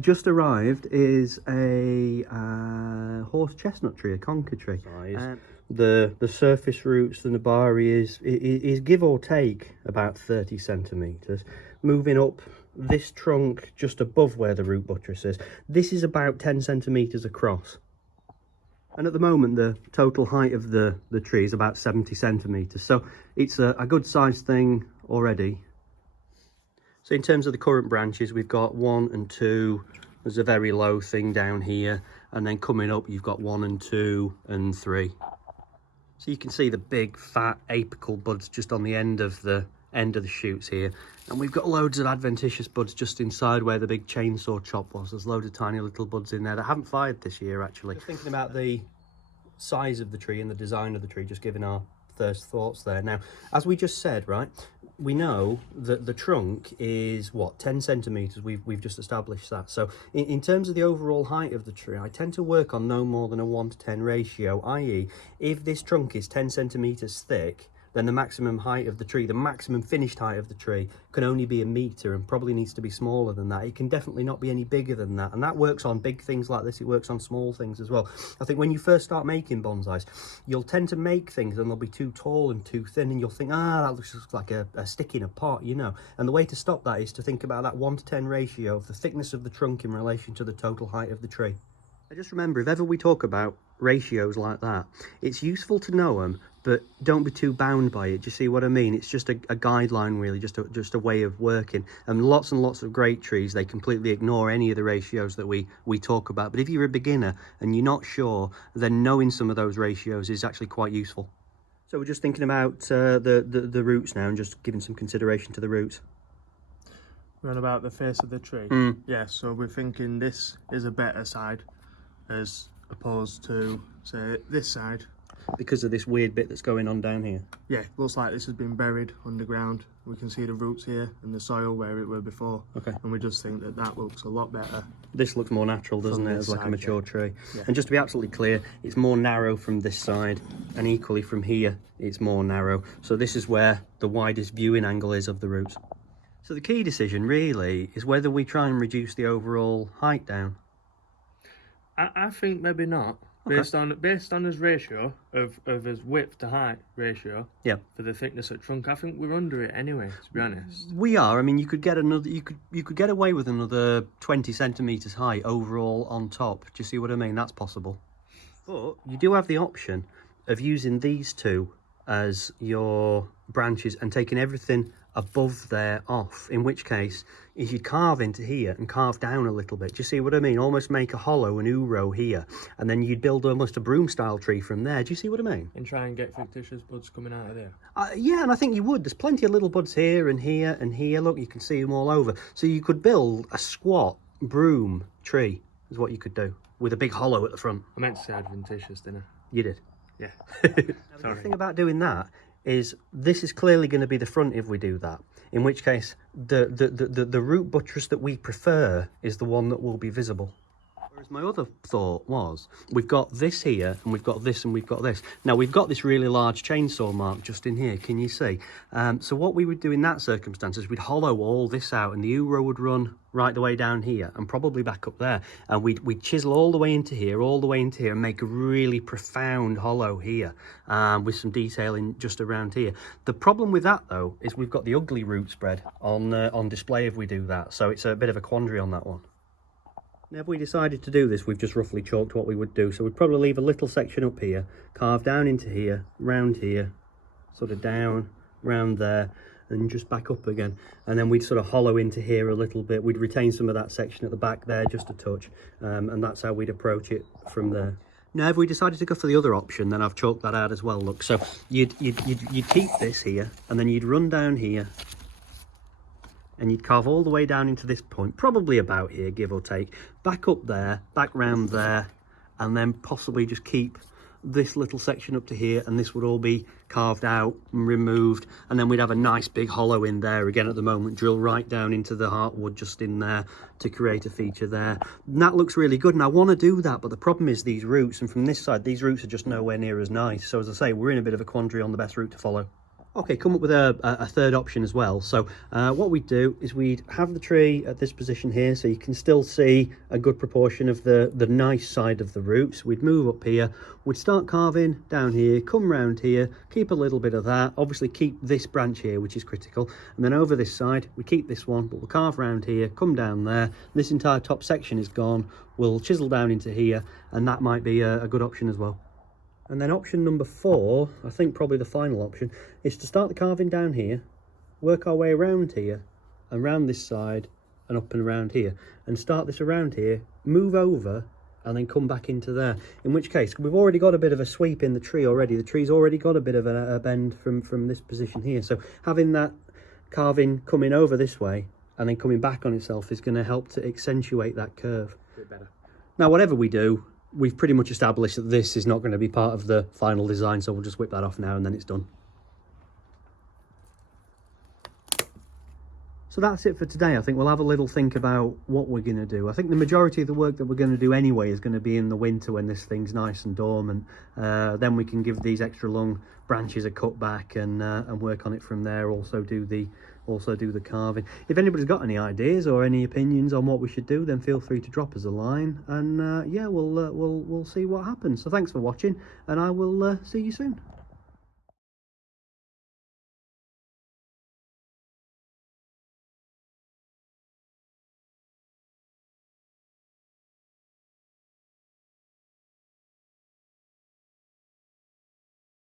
Just arrived is a horse chestnut tree, a conker tree. The surface roots, the nabari is give or take about 30 centimetres. Moving up this trunk just above where the root buttress is, this is about 10 centimetres across. And at the moment the total height of the tree is about 70 centimetres, so it's a good sized thing already. So in terms of the current branches, we've got 1 and 2. There's a very low thing down here, and then coming up you've got 1 and 2 and 3. So you can see the big fat apical buds just on the end of the shoots here, and we've got loads of adventitious buds just inside where the big chainsaw chop was. There's loads of tiny little buds in there that haven't fired this year actually. Just thinking about the size of the tree and the design of the tree, just giving our first thoughts there. Now, as we just said, right, we know that the trunk is what, 10 centimeters. We've just established that. So in terms of the overall height of the tree, I tend to work on no more than a 1:10 ratio, i.e. if this trunk is 10 centimeters thick, then the maximum height of the tree, the maximum finished height of the tree, can only be 1 meter and probably needs to be smaller than that. It can definitely not be any bigger than that. And that works on big things like this. It works on small things as well. I think when you first start making bonsais, you'll tend to make things and they'll be too tall and too thin, and you'll think, that looks like a stick in a pot, you know. And the way to stop that is to think about that 1:10 ratio of the thickness of the trunk in relation to the total height of the tree. I just remember, if ever we talk about ratios like that, it's useful to know them, but don't be too bound by it. Do you see what I mean? It's just a guideline, really, just a way of working. And lots of great trees, they completely ignore any of the ratios that we talk about. But if you're a beginner and you're not sure, then knowing some of those ratios is actually quite useful. So we're just thinking about the roots now and just giving some consideration to the roots. We're on about the face of the tree. Yeah, so we're thinking this is a better side as opposed to, say, this side. Because of this weird bit that's going on down here. Yeah, looks like this has been buried underground. We can see the roots here and the soil where it were before. Okay. And we just think that that looks a lot better. This looks more natural, doesn't it, as like a mature tree. Yeah. And just to be absolutely clear, it's more narrow from this side, and equally from here, it's more narrow. So this is where the widest viewing angle is of the roots. So the key decision really is whether we try and reduce the overall height down. I think maybe not. Okay. Based on his ratio of his width to height ratio, yeah, for the thickness of trunk, I think we're under it anyway, to be honest. We are. I mean, you could get another, you could get away with another 20 centimeters height overall on top. Do you see what I mean? That's possible. But you do have the option of using these two as your branches and taking everything above there off, in which case if you carve into here and carve down a little bit, do you see what I mean? Almost make a hollow, an U-row here, and then you'd build almost a broom style tree from there. Do you see what I mean? And try and get fictitious buds coming out of there. Yeah, and I think you would. There's plenty of little buds here and here and here. Look, you can see them all over. So you could build a squat broom tree is what you could do, with a big hollow at the front. I meant to say adventitious, didn't I? You did. Yeah. The thing about doing that is this is clearly going to be the front if we do that, in which case the root buttress that we prefer is the one that will be visible. Whereas my other thought was, we've got this here and we've got this and we've got this. Now we've got this really large chainsaw mark just in here, can you see? So what we would do in that circumstance is we'd hollow all this out, and the U-row would run right the way down here and probably back up there, and we'd chisel all the way into here, and make a really profound hollow here, with some detailing just around here. The problem with that though is we've got the ugly root spread on display if we do that, so it's a bit of a quandary on that one. Now if we decided to do this, we've just roughly chalked what we would do. So we'd probably leave a little section up here, carve down into here, round here, sort of down, round there, and just back up again. And then we'd sort of hollow into here a little bit. We'd retain some of that section at the back there, just a touch. And that's how we'd approach it from there. Now if we decided to go for the other option, then I've chalked that out as well, look. So you'd keep this here, and then you'd run down here, and you'd carve all the way down into this point, probably about here, give or take, back up there, back round there, and then possibly just keep this little section up to here, and this would all be carved out and removed, and then we'd have a nice big hollow in there again at the moment, drill right down into the heartwood just in there to create a feature there. And that looks really good, and I want to do that, but the problem is these roots, and from this side these roots are just nowhere near as nice. So as I say, we're in a bit of a quandary on the best route to follow. Okay, come up with a third option as well. So what we'd do is we'd have the tree at this position here, so you can still see a good proportion of the nice side of the roots. We'd move up here, we'd start carving down here, come round here, keep a little bit of that, obviously keep this branch here, which is critical, and then over this side we keep this one, but we'll carve round here, come down there. This entire top section is gone, we'll chisel down into here, and that might be a good option as well. And then option number 4, I think probably the final option, is to start the carving down here, work our way around here, and round this side, and up and around here, and start this around here, move over, and then come back into there. In which case, we've already got a bit of a sweep in the tree already. The tree's already got a bit of a bend from this position here. So having that carving coming over this way, and then coming back on itself is going to help to accentuate that curve. A bit better. Now, whatever we do, we've pretty much established that this is not going to be part of the final design, so we'll just whip that off now and then it's done. So that's it for today. I think we'll have a little think about what we're going to do. I think the majority of the work that we're going to do anyway is going to be in the winter when this thing's nice and dormant. Then we can give these extra long branches a cut back and work on it from there. Also do the carving. If anybody's got any ideas or any opinions on what we should do, then feel free to drop us a line, and yeah, we'll see what happens. So thanks for watching, and I will see you soon.